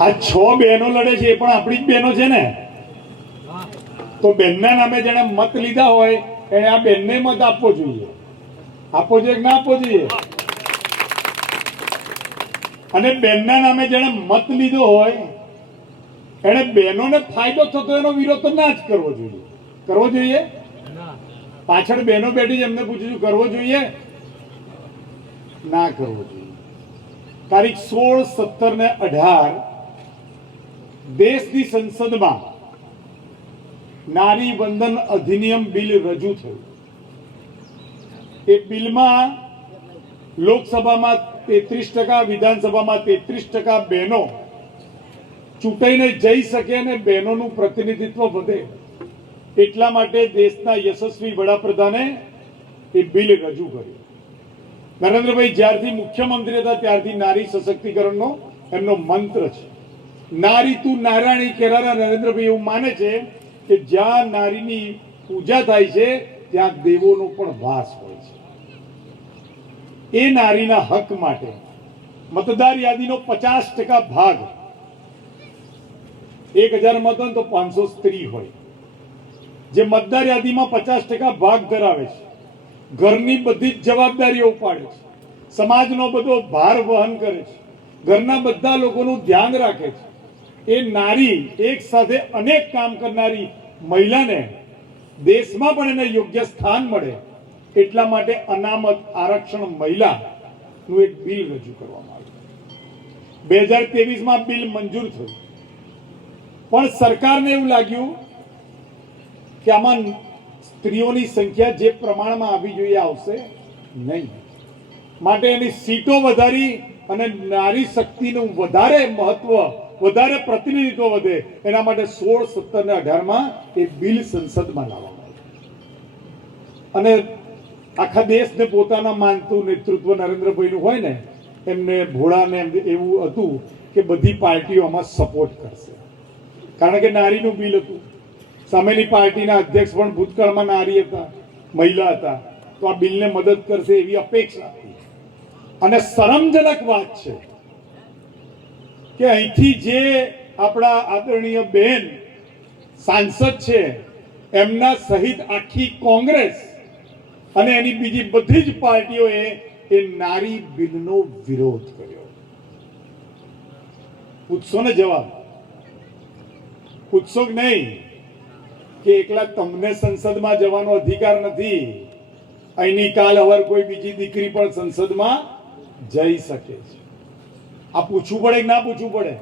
આ 6 બહેનો લડે છે, એ પણ આપણી જ બહેનો છે ને. તો બેનના નામે જેને મત લીધા હોય એને આ બેનને મત આપવો જોઈએ. આપવો જોઈએ કે ના આપવો જોઈએ? અને બેનના નામે જેને મત લીધો હોય એને બહેનોને ફાયદો થતો એનો વિરોધ તો ના જ કરવો જોઈએ. કરવો જોઈએ? પાછળ બહેનો બેઠી છે, એમને પૂછું છું, કરવો જોઈએ? ના કરવો જોઈએ. તારીખ 16, 17 ને 18 દેશની સંસદમાં નારી વંદન અધિનિયમ બિલ રજૂ થયું. એ બિલમાં લોકસભામાં 33%, વિધાનસભામાં 33% બહેનો ચૂંટાઈને જઈ શકે અને બહેનોનું પ્રતિનિધિત્વ વધે, એટલા માટે દેશના યશસ્વી વડાપ્રધાને એ બિલ રજૂ કર્યું. નરેન્દ્રભાઈ જ્યારથી મુખ્યમંત્રી હતા ત્યારથી નારી સશક્તિકરણનો એમનો મંત્ર છે. નારી તું નારાયણી કહેનારા નરેન્દ્રભાઈ એવું માને છે કે જ્યાં નારીની પૂજા થાય છે ત્યાં દેવોનો પણ વાસ હોય છે. એ નારીના હક માટે મતદાર યાદીનો 50% ભાગ, 1000 મત હોય તો 500 સ્ત્રી હોય, જે મતદાર યાદીમાં 50% ભાગ ધરાવે છે, ઘરની બધી જ જવાબદારીઓ ઉપાડે છે, સમાજનો બધો ભાર વહન કરે છે, ઘરના બધા લોકોનું ધ્યાન રાખે છે, એ નારી એક સાથે અનેક કામ કરનારી મહિલાને દેશમાં પણ એને યોગ્ય સ્થાન મળે એટલા માટે અનામત આરક્ષણ મહિલાનું એક બિલ રજૂ કરવામાં આવ્યું. 2023માં બિલ મંજૂર થયું, પણ સરકારને એવું લાગ્યું કે આમાં સ્ત્રીઓની સંખ્યા જે પ્રમાણમાં આવવી જોઈએ આવશે નહીં, માટે એની સીટો વધારી અને નારી શક્તિનું વધારે મહત્વ, વધારે પ્રતિનિધિત્વ વધે એના માટે 16, 17 ને 18માં એ બિલ સંસદમાં લાવવામાં આવ્યું. અને આખા દેશને પોતાના માનતું નેતૃત્વ નરેન્દ્રભાઈનું હોય ને, એમને ભોળાને એવું હતું કે બધી પાર્ટીઓ આમાં સપોર્ટ કરશે, કારણ કે નારીનું બિલ હતું. સામેની પાર્ટીના અધ્યક્ષ પણ ભૂતકાળમાં નારી હતા, મહિલા હતા, તો આ બિલને મદદ કરશે એવી અપેક્ષા હતી. અને શરમજનક વાત છે કે અહીંથી જે આપણા આદરણીય બેન સાંસદ છે એમના સહિત આખી કોંગ્રેસ અને એની બીજી બધી જ પાર્ટીઓએ એ નારી બિલનો વિરોધ કર્યો. પૂછશો ને જવાબ? પૂછશો કે નહીં કે એકલા તમને સંસદમાં જવાનો અધિકાર નથી, અહીંની કાલ અવર કોઈ બીજી દીકરી પણ સંસદમાં જઈ શકે છે? આ પૂછવું પડે કે ના પૂછવું પડે?